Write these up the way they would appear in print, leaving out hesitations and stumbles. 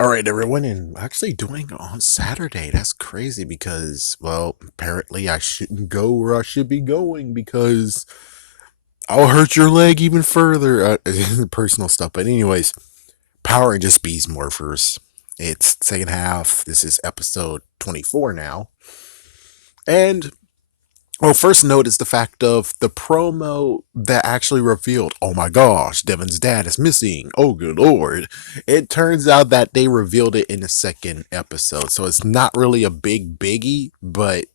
All right, everyone, and actually doing it on Saturday. That's crazy because, well, apparently I shouldn't go where I should be going because I'll hurt your leg even further. Personal stuff. But, anyways, Power Rangers Bees Morphers. It's second half. This is episode 24 now. And well, first note is the fact of the promo that actually revealed, oh my gosh, Devin's dad is missing. Oh, good lord. It turns out that they revealed it in the second episode. So it's not really a big biggie, but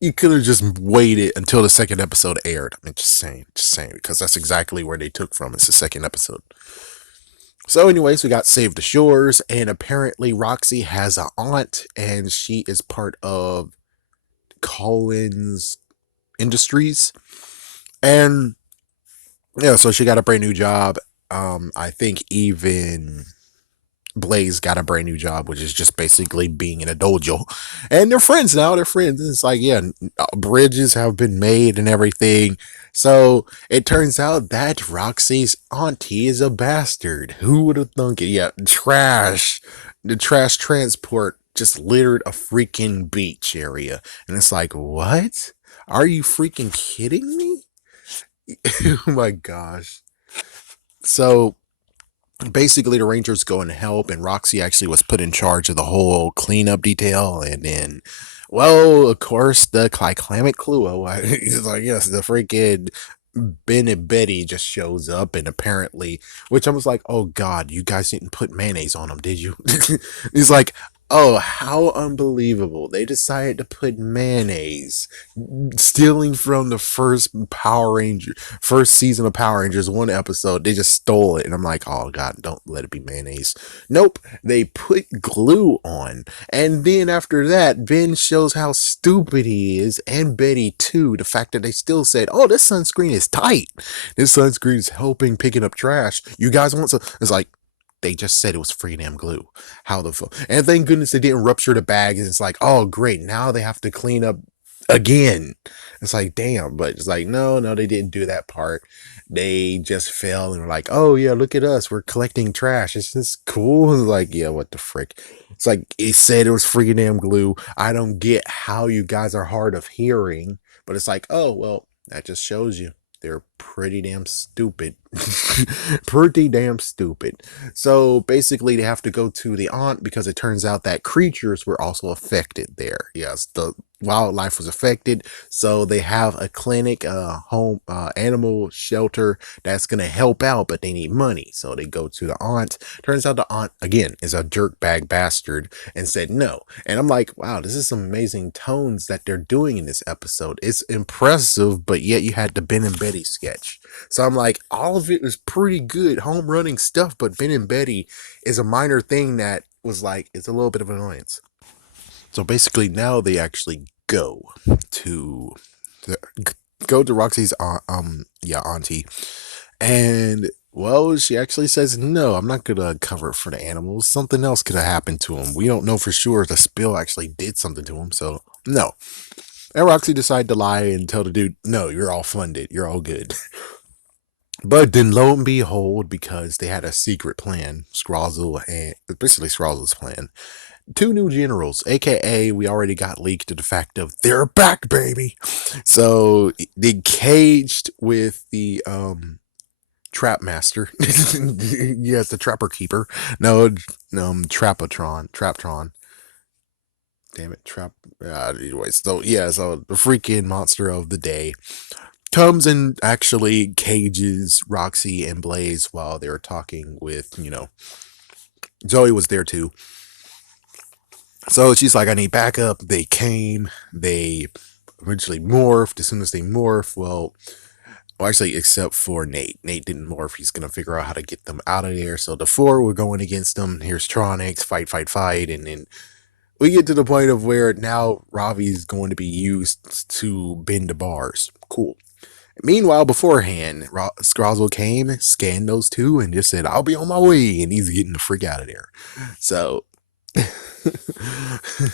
you could have just waited until the second episode aired. I mean, just saying, because that's exactly where they took from. It's the second episode. So, anyways, we got Save the Shores, and apparently Roxy has an aunt, and she is part of Collins Industries. And yeah, so she got a brand new job. I think even Blaze got a brand new job, which is just basically being in a dojo. And they're friends now. They're friends. It's like, yeah, bridges have been made and everything. So it turns out that Roxy's auntie is a bastard. Who would have thunk it? Yeah, trash. The trash transport just littered a freaking beach area. And it's like, what? Are you freaking kidding me? Oh my gosh. So basically, the Rangers go and help, and Roxy actually was put in charge of the whole cleanup detail. And then, well, of course, the climate Cluo. He's like, yes, the freaking Ben and Betty just shows up, and apparently, which I was like, oh god, you guys didn't put mayonnaise on them, did you? He's like, oh, how unbelievable. They decided to put mayonnaise, stealing from the first season of Power Rangers, one episode. They just stole it, and I'm like, oh god, don't let it be mayonnaise. Nope, they put glue on. And then after that, Ben shows how stupid he is, and Betty too. The fact that they still said, oh, this sunscreen is tight. This sunscreen is helping picking up trash. You guys want some? It's like, they just said it was free damn glue. How the fuck? And thank goodness they didn't rupture the bag. And it's like, oh, great. Now they have to clean up again. It's like, damn. But it's like, no, they didn't do that part. They just fell and were like, oh, yeah, look at us. We're collecting trash. Is this cool? And like, yeah, what the frick? It's like, it said it was free damn glue. I don't get how you guys are hard of hearing. But it's like, oh, well, that just shows you. They're pretty damn stupid. Pretty damn stupid. So basically, they have to go to the aunt because it turns out that creatures were also affected there. Yes, the wildlife was affected. So they have a clinic, home, animal shelter that's going to help out, but they need money. So they go to the aunt. Turns out the aunt, again, is a dirtbag bastard and said no. And I'm like, wow, this is some amazing tones that they're doing in this episode. It's impressive, but yet you had the Ben and Betty sketch. So I'm like, all of it was pretty good, home running stuff, but Ben and Betty is a minor thing that was like, it's a little bit of an annoyance. So basically, now they actually to the, go to Roxy's auntie, and well, she actually says no. I'm not gonna cover it for the animals. Something else could have happened to him. We don't know for sure if the spill actually did something to him. So no. And Roxy decided to lie and tell the dude, no, you're all funded. You're all good. But then lo and behold, because they had a secret plan, Scrozzle and basically Scrozzle's plan, two new generals, aka we already got leaked to the fact of they're back, baby. So they caged with the trap master. Yes, the trapper keeper. No, Traptron. Damn it, trap. Anyways, so yeah, so the freaking monster of the day comes and actually cages Roxy and Blaze while they're talking with, Zoe was there too. So she's like, I need backup. They came, they eventually morphed. As soon as they morph, well, actually, except for Nate. Nate didn't morph. He's going to figure out how to get them out of there. So the four were going against them. Here's Tronics, fight. And then we get to the point of where now Ravi's going to be used to bend the bars. Cool. Meanwhile, beforehand, Scrozzle came, scanned those two, and just said, I'll be on my way. And he's getting the freak out of there. So,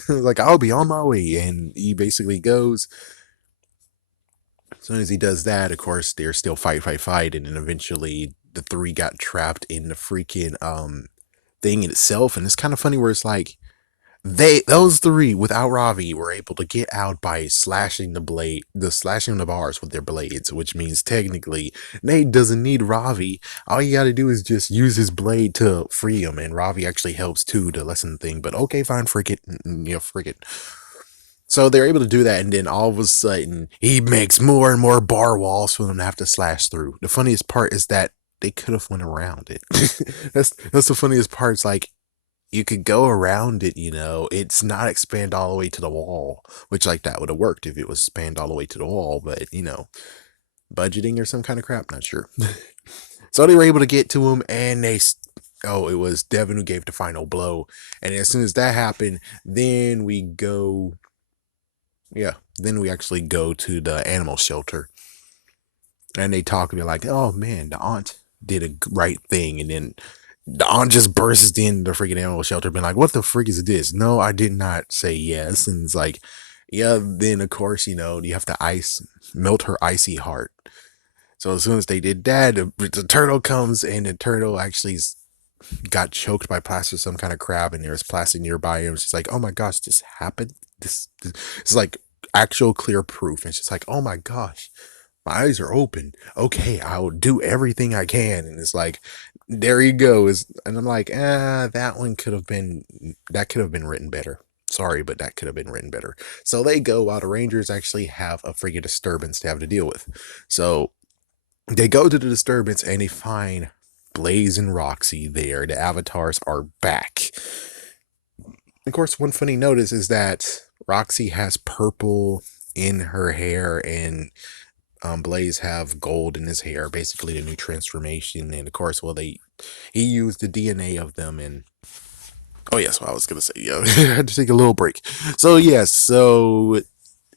like, I'll be on my way. And he basically goes. As soon as he does that, of course, they're still fight. And then eventually the three got trapped in the freaking, thing in itself. And it's kind of funny where it's like those three without Ravi were able to get out by slashing slashing the bars with their blades, which means technically Nate doesn't need Ravi. All you got to do is just use his blade to free him, and Ravi actually helps too to lessen the thing. But okay, fine, frick it, frick it. So they're able to do that, and then all of a sudden he makes more and more bar walls for them to have to slash through. The funniest part is that they could have went around it. That's the funniest part. It's like you could go around it, it's not expand all the way to the wall, which like that would have worked if it was spanned all the way to the wall, but budgeting or some kind of crap, not sure. So they were able to get to him, and it was Devin who gave the final blow. And as soon as that happened, then we actually go to the animal shelter, and they talk to me like, oh man, the aunt did a right thing. And then the aunt just bursts in the freaking animal shelter, being like, what the freak is this? No, I did not say yes. And it's like, yeah, then of course, you have to melt her icy heart. So as soon as they did that, the turtle comes, and the turtle actually got choked by plastic, some kind of crab, and there's plastic nearby him. She's like, oh my gosh, this happened. This is like actual clear proof. And she's like, oh my gosh, my eyes are open. Okay, I will do everything I can. And it's like, there you go. And I'm like, that could have been written better. Sorry, but that could have been written better. So they go while the Rangers actually have a friggin' disturbance to have to deal with. So they go to the disturbance, and they find Blaze and Roxy there. The avatars are back. Of course, one funny note is that Roxy has purple in her hair, and Blaze have gold in his hair, basically the new transformation. And of course, he used the DNA of them. And oh yes, what I was gonna say, I had to take a little break. So yes,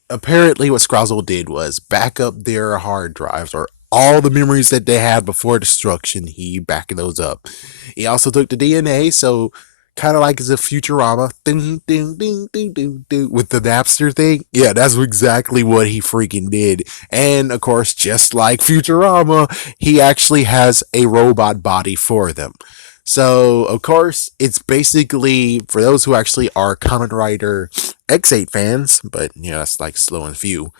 apparently what Scrozzle did was back up their hard drives, or all the memories that they had before destruction. He backed those up. He also took the DNA, so kind of like as a Futurama, ding, ding, ding, ding, ding, ding, with the Napster thing. Yeah, that's exactly what he freaking did. And of course, just like Futurama, he actually has a robot body for them. So, of course, it's basically, for those who actually are Kamen Rider X8 fans, but, that's like slow and few,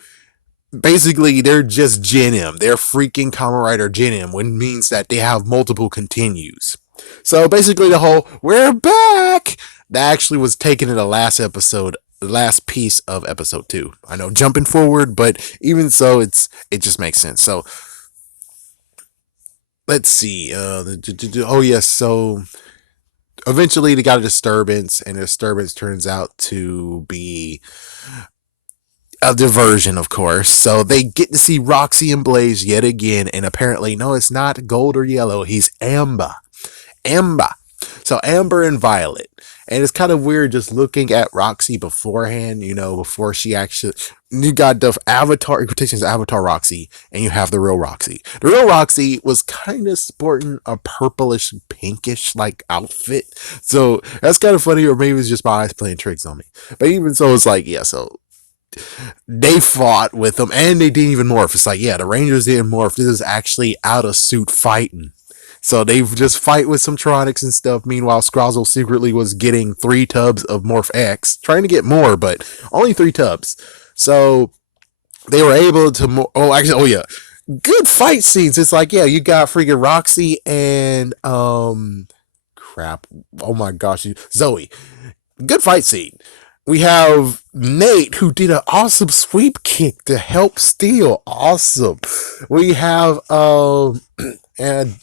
basically, they're just Gen M. They're freaking Kamen Rider Gen M, which means that they have multiple continues. So basically, the whole "we're back" that actually was taken in the last episode, the last piece of episode 2. I know, jumping forward, but even so, it just makes sense. So let's see. Oh yes, so eventually they got a disturbance, and the disturbance turns out to be a diversion, of course. So they get to see Roxy and Blaze yet again, and apparently, no, it's not gold or yellow. He's amber. Amber. So Amber and Violet. And it's kind of weird just looking at Roxy beforehand, before she actually, you got the Avatar, quotations Avatar Roxy, and you have the real Roxy. The real Roxy was kind of sporting a purplish, pinkish like outfit. So that's kind of funny, or maybe it's just my eyes playing tricks on me. But even so, it's like, yeah, so they fought with them, and they didn't even morph. It's like, yeah, the Rangers didn't morph. This is actually out of suit fighting. So they just fight with some Tronics and stuff. Meanwhile, Scrozzle secretly was getting 3 tubs of Morph X, trying to get more, but only 3 tubs. So they were able to. Good fight scenes. It's like, yeah, you got freaking Roxy and crap. Oh my gosh, Zoe. Good fight scene. We have Nate, who did an awesome sweep kick to help steal. Awesome. We have and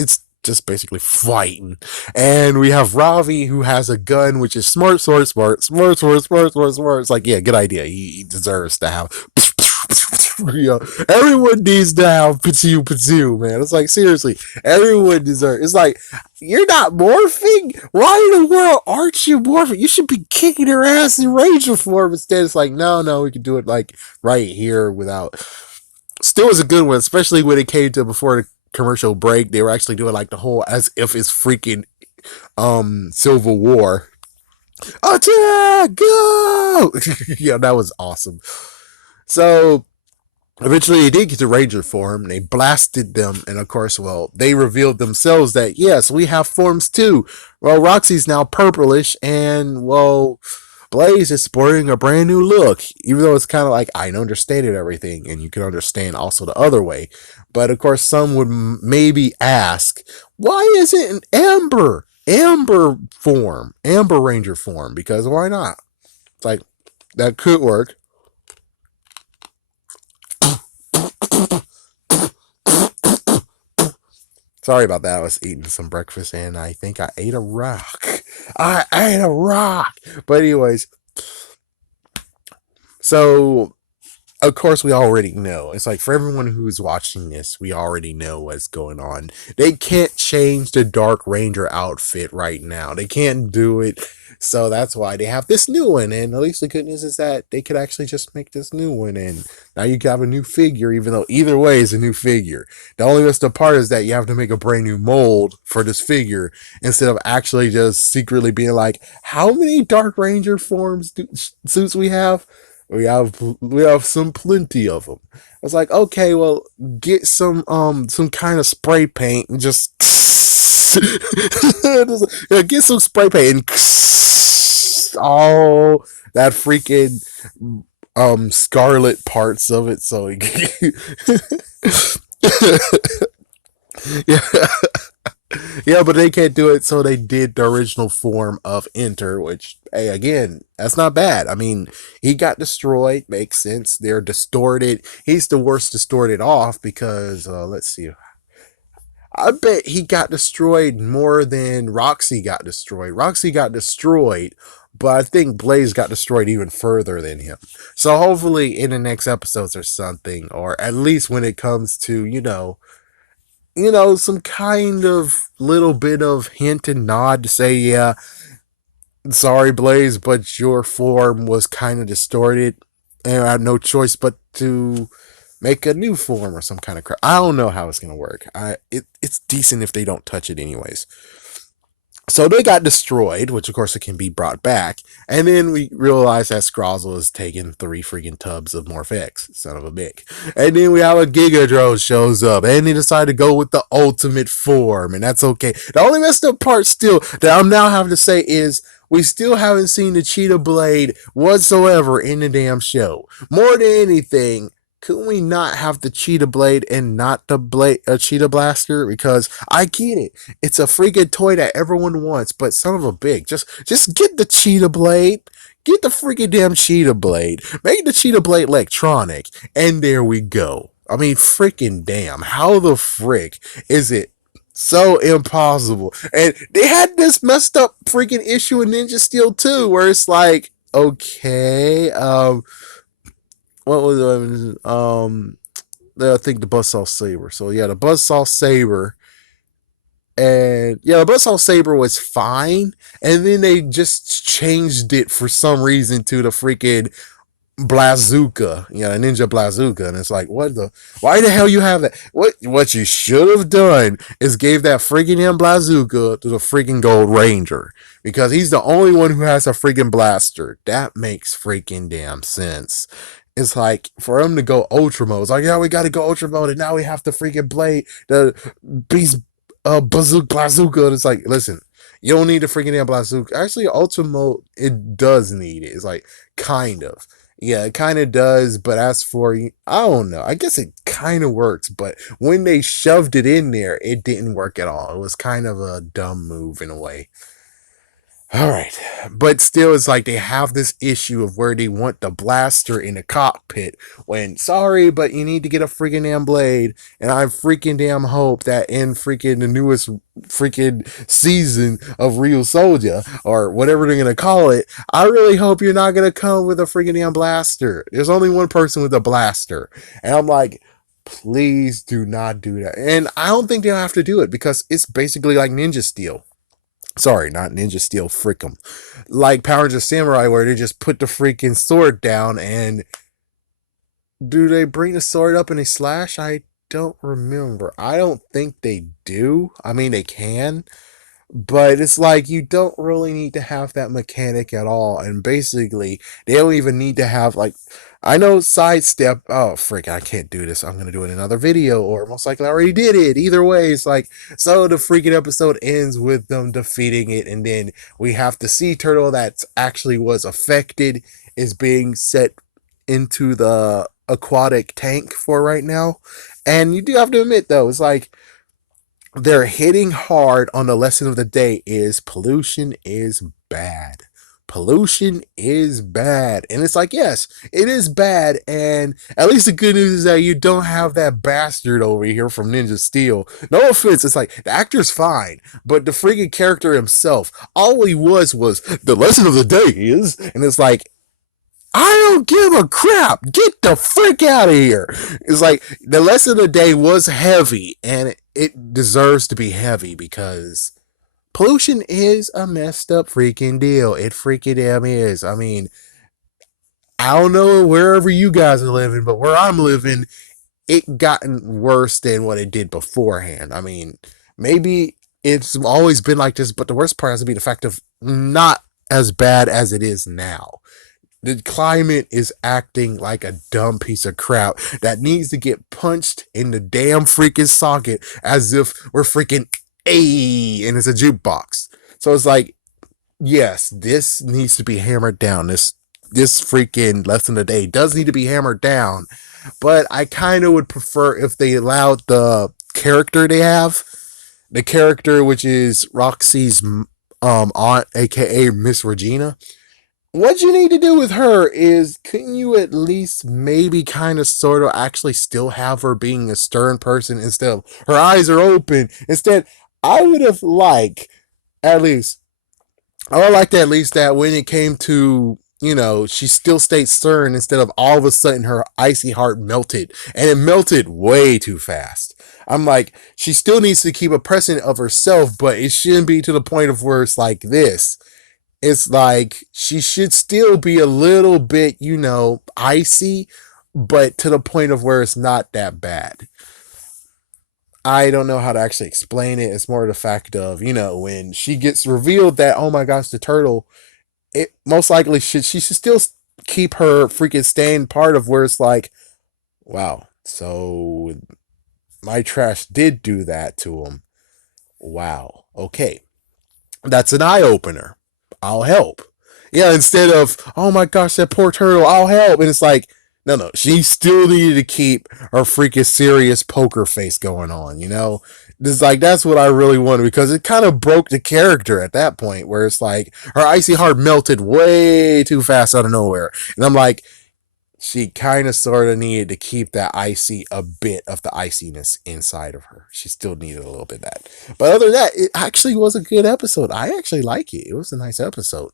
it's just basically fighting. And we have Ravi, who has a gun, which is smart. It's like, yeah, good idea. He deserves to have. Everyone needs to have patoo, man. It's like, seriously, everyone deserves. It's like, you're not morphing? Why in the world aren't you morphing? You should be kicking their ass in Ranger form instead. It's like, no, we can do it like right here without. Still was a good one, especially when it came to before the commercial break. They were actually doing like the whole as if it's freaking Civil War. Attack! Go! Yeah, that was awesome. So Eventually, they did get the Ranger form. They blasted them, and of course, well, they revealed themselves that yes, we have forms too. Well, Roxy's now purplish, and well, Blaze is sporting a brand new look. Even though it's kind of like I understand everything, and you can understand also the other way. But of course, some would maybe ask, why is it an Amber form, Amber Ranger form? Because why not? It's like that could work. Sorry about that. I was eating some breakfast and I think I ate a rock. I ate a rock. But anyways, so of course we already know. It's like for everyone who's watching this, we already know what's going on. They can't change the Dark Ranger outfit right now. They can't do it. So that's why they have this new one. And at least the good news is that they could actually just make this new one. And now you have a new figure, even though either way is a new figure. The only messed up part is that you have to make a brand new mold for this figure instead of actually just secretly being like, how many Dark Ranger suits we have? We have some plenty of them. It's like, okay, well, get some kind of spray paint and just yeah, get some spray paint and all that freaking scarlet parts of it so yeah. Yeah, but they can't do it, so they did the original form of Enter, which, hey, again, that's not bad. I mean, he got destroyed, makes sense. They're distorted. He's the worst distorted off because, let's see, I bet he got destroyed more than Roxy got destroyed. Roxy got destroyed, but I think Blaze got destroyed even further than him. So hopefully in the next episodes or something, or at least when it comes to, some kind of little bit of hint and nod to say, yeah, sorry, Blaze, but your form was kind of distorted, and I had no choice but to make a new form or some kind of crap. I don't know how it's gonna work. It's decent if they don't touch it anyways. So they got destroyed, which of course it can be brought back. And then we realized that Scrozzle has taken 3 freaking tubs of Morphex, son of a bitch. And then we have a Gigadrone shows up, and they decide to go with the ultimate form, and that's okay. The only messed up part still that I'm now having to say is we still haven't seen the Cheetah Blade whatsoever in the damn show. More than anything, could we not have the Cheetah Blade and not the Cheetah Blaster? Because I get it, it's a freaking toy that everyone wants, but son of a bitch, just get the Cheetah Blade. Get the freaking damn Cheetah Blade. Make the Cheetah Blade electronic, and there we go. I mean, freaking damn, how the frick is it so impossible? And they had this messed up freaking issue in Ninja Steel 2, where it's like, okay, what was it? I think the Buzzsaw Saber. So yeah, the Buzzsaw Saber, and yeah, the Buzzsaw Saber was fine, and then they just changed it for some reason to the freaking Blazooka, Ninja Blazooka, and it's like, what the? Why the hell you have that? What you should have done is gave that freaking damn Blazooka to the freaking Gold Ranger because he's the only one who has a freaking blaster. That makes freaking damn sense. It's like for him to go ultra mode. It's like, yeah, we got to go ultra mode, and now we have to freaking play the beast bazooka. And it's like, listen, you don't need the freaking damn bazooka. Actually, ultra mode, it does need it. It's like kind of. Yeah, it kind of does, but as for, I don't know. I guess it kind of works, but when they shoved it in there, it didn't work at all. It was kind of a dumb move in a way. All right. But still, it's like they have this issue of where they want the blaster in the cockpit when, sorry, but you need to get a freaking damn blade. And I freaking damn hope that in freaking the newest freaking season of Real Soldier, or whatever they're going to call it, I really hope you're not going to come with a freaking damn blaster. There's only one person with a blaster. And I'm like, please do not do that. And I don't think they'll have to do it because it's basically like Ninja Steel. Sorry, not Ninja Steel, frick 'em. Like Power Rangers Samurai, where they just put the freaking sword down, and do they bring the sword up and they slash? I don't remember. I don't think they do. I mean, they can, but it's like you don't really need to have that mechanic at all. And basically, they don't even need to have like I know sidestep. Oh, frick, I can't do this. I'm going to do it in another video, or most likely I already did it. Either way, it's like, so the freaking episode ends with them defeating it, and then we have the sea turtle that actually was affected is being set into the aquatic tank for right now. And you do have to admit, though, it's like, they're hitting hard on the lesson of the day is pollution is bad. Pollution is bad. And it's like, yes, it is bad. And at least the good news is that you don't have that bastard over here from Ninja Steel. No offense, it's like the actor's fine, but the freaking character himself, all he was the lesson of the day is, and it's like, I don't give a crap. Get the frick out of here. It's like the lesson of the day was heavy, and it deserves to be heavy because pollution is a messed up freaking deal. It freaking damn is. I mean, I don't know wherever you guys are living, but where I'm living, it gotten worse than what it did beforehand. I mean, maybe it's always been like this, but the worst part has to be the fact of not as bad as it is now. The climate is acting like a dumb piece of crap that needs to get punched in the damn freaking socket as if we're freaking A and it's a jukebox. So it's like, yes, this needs to be hammered down. This freaking lesson of the day does need to be hammered down. But I kind of would prefer if they allowed the character they have, the character which is Roxy's aunt, aka Miss Regina. What you need to do with her is, couldn't you at least maybe kind of sort of actually still have her being a stern person instead of her eyes are open? Instead, I would have liked at least, I would like at least that when it came to, she still stayed stern instead of all of a sudden her icy heart melted, and it melted way too fast. I'm like, she still needs to keep a precedent of herself, but it shouldn't be to the point of where it's like this. It's like she should still be a little bit, icy, but to the point of where it's not that bad. I don't know how to actually explain it. It's more the fact of, when she gets revealed that, oh my gosh, the turtle, it most likely she should still keep her freaking staying part of where it's like, wow, so my trash did do that to him. Wow. Okay. That's an eye opener. I'll help. Yeah, instead of, oh my gosh, that poor turtle, I'll help. And it's like, no, she still needed to keep her freaking serious poker face going on, It's like, that's what I really wanted because it kind of broke the character at that point where it's like her icy heart melted way too fast out of nowhere. And I'm like, she kind of sort of needed to keep a bit of the iciness inside of her. She still needed a little bit of that. But other than that, it actually was a good episode. I actually like it. It was a nice episode.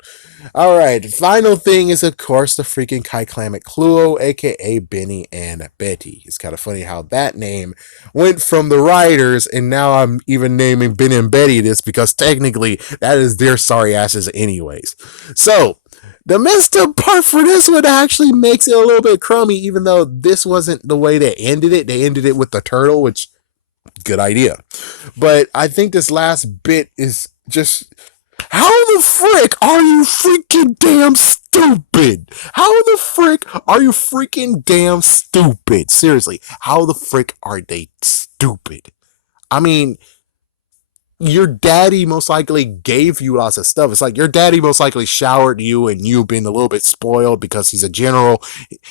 All right. Final thing is, of course, the freaking Kyclamic Cluo, aka Benny and Betty. It's kind of funny how that name went from the writers, and now I'm even naming Benny and Betty this because technically that is their sorry asses, anyways. So, the messed up part for this one actually makes it a little bit crummy, even though this wasn't the way they ended it. They ended it with the turtle, which, good idea. But I think this last bit is just, how the frick are you freaking damn stupid? How the frick are you freaking damn stupid? Seriously, how the frick are they stupid? I mean, your daddy most likely gave you lots of stuff. It's like your daddy most likely showered you and you've been a little bit spoiled because he's a general.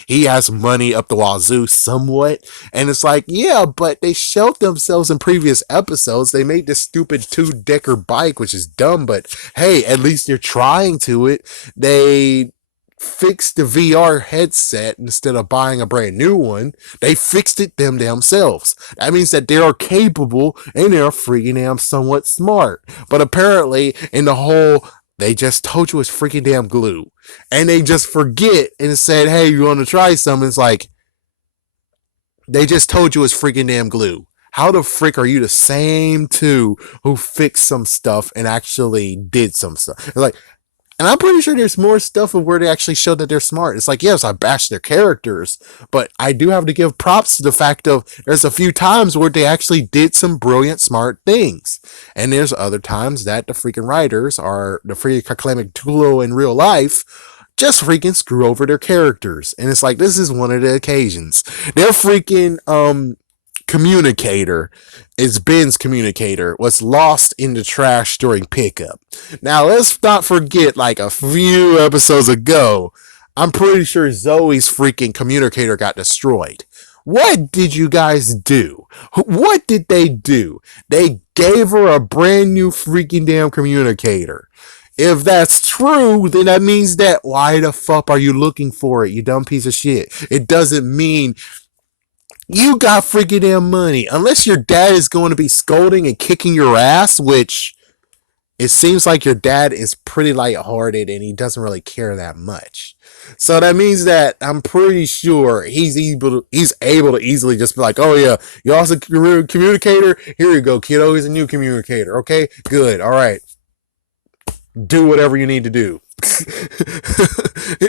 He has money up the wazoo somewhat. And it's like, yeah, but they shelved themselves in previous episodes. They made this stupid 2-decker bike, which is dumb, but hey, at least you're trying to it. They fixed the VR headset instead of buying a brand new one. They fixed it themselves. That means that they are capable and they're freaking damn somewhat smart. But apparently, in the whole, they just told you it's freaking damn glue. And they just forget and said, hey, you want to try something? It's like, they just told you it's freaking damn glue. How the frick are you the same two who fixed some stuff and actually did some stuff? It's like, and I'm pretty sure there's more stuff of where they actually show that they're smart. It's like, yes, I bash their characters, but I do have to give props to the fact of there's a few times where they actually did some brilliant, smart things. And there's other times that the freaking writers are the freaking acclaimed Tulo in real life just freaking screw over their characters. And it's like, this is one of the occasions. Their freaking communicator is Ben's communicator was lost in the trash during pickup. Now let's not forget, like a few episodes ago, I'm pretty sure Zoe's freaking communicator got destroyed. What did you guys do? What did they do? They gave her a brand new freaking damn communicator. If that's true, then that means that why the fuck are you looking for it, you dumb piece of shit? It doesn't mean you got freaking damn money. Unless your dad is going to be scolding and kicking your ass, which it seems like your dad is pretty lighthearted and he doesn't really care that much. So that means that I'm pretty sure he's able to easily just be like, oh yeah, you lost a communicator? Here you go, kiddo. Here's a new communicator. Okay, good. All right, do whatever you need to do.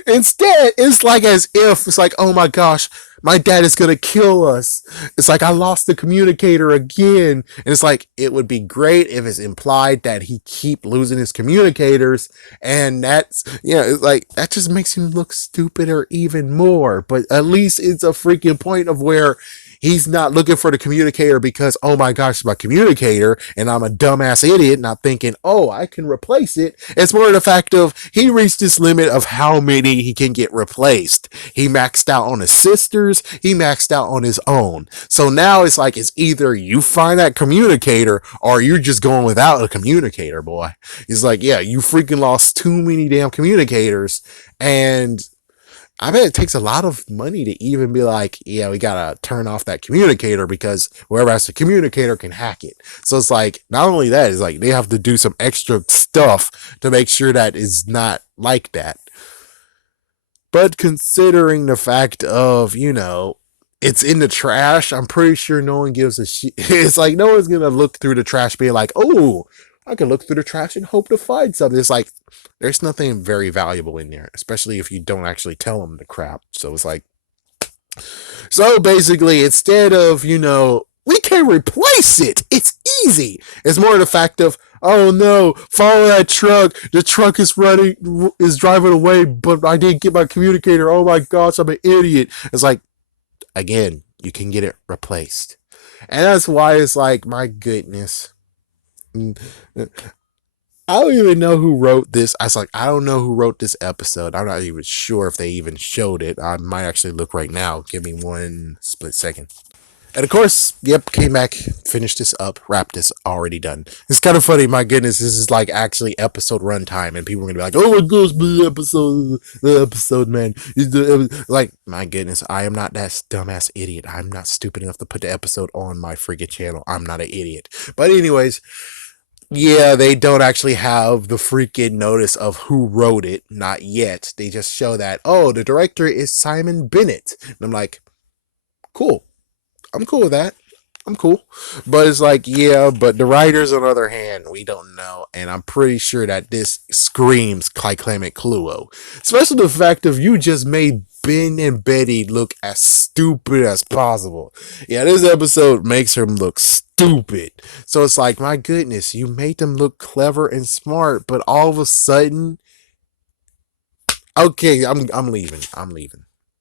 Instead, it's like as if it's like, oh my gosh, my dad is gonna kill us. It's like I lost the communicator again, and it's like it would be great if it's implied that he keep losing his communicators, and that's it's like that just makes him look stupider even more. But at least it's a freaking point of where he's not looking for the communicator because, oh my gosh, it's my communicator, and I'm a dumbass idiot not thinking, oh, I can replace it. It's more the fact of he reached this limit of how many he can get replaced. He maxed out on his sisters, he maxed out on his own. So now it's like it's either you find that communicator or you're just going without a communicator, boy. He's like, yeah, you freaking lost too many damn communicators, and I bet it takes a lot of money to even be like, yeah, we gotta turn off that communicator because whoever has the communicator can hack it. So it's like, not only that, it's like they have to do some extra stuff to make sure that is not like that. But considering the fact of, it's in the trash, I'm pretty sure no one gives a shit. It's like no one's gonna look through the trash being like, oh, I can look through the trash and hope to find something. It's like there's nothing very valuable in there, especially if you don't actually tell them the crap. So it's like, so basically, instead of, we can replace it. It's easy. It's more the fact of, oh no, follow that truck. The truck is driving away, but I didn't get my communicator. Oh my gosh, I'm an idiot. It's like, again, you can get it replaced. And that's why it's like, my goodness. I don't even know who wrote this. I was like, I don't know who wrote this episode. I'm not even sure if they even showed it. I might actually look right now. Give me one split second. And of course, yep, came back, finished this up, wrapped this, already done. It's kind of funny, my goodness, this is like actually episode runtime, and people are gonna be like, oh my gosh, the episode, man. Like, my goodness, I am not that dumbass idiot. I'm not stupid enough to put the episode on my freaking channel. I'm not an idiot. But anyways, yeah, they don't actually have the freaking notice of who wrote it, not yet. They just show that, oh, the director is Simon Bennett. And I'm like, cool. I'm cool with that. I'm cool. But it's like, yeah, but the writers, on the other hand, we don't know. And I'm pretty sure that this screams Climate Cluo. Especially the fact of you just made Ben and Betty look as stupid as possible. Yeah, this episode makes them look stupid. So it's like, my goodness, you made them look clever and smart, but all of a sudden, okay, I'm leaving. I'm leaving.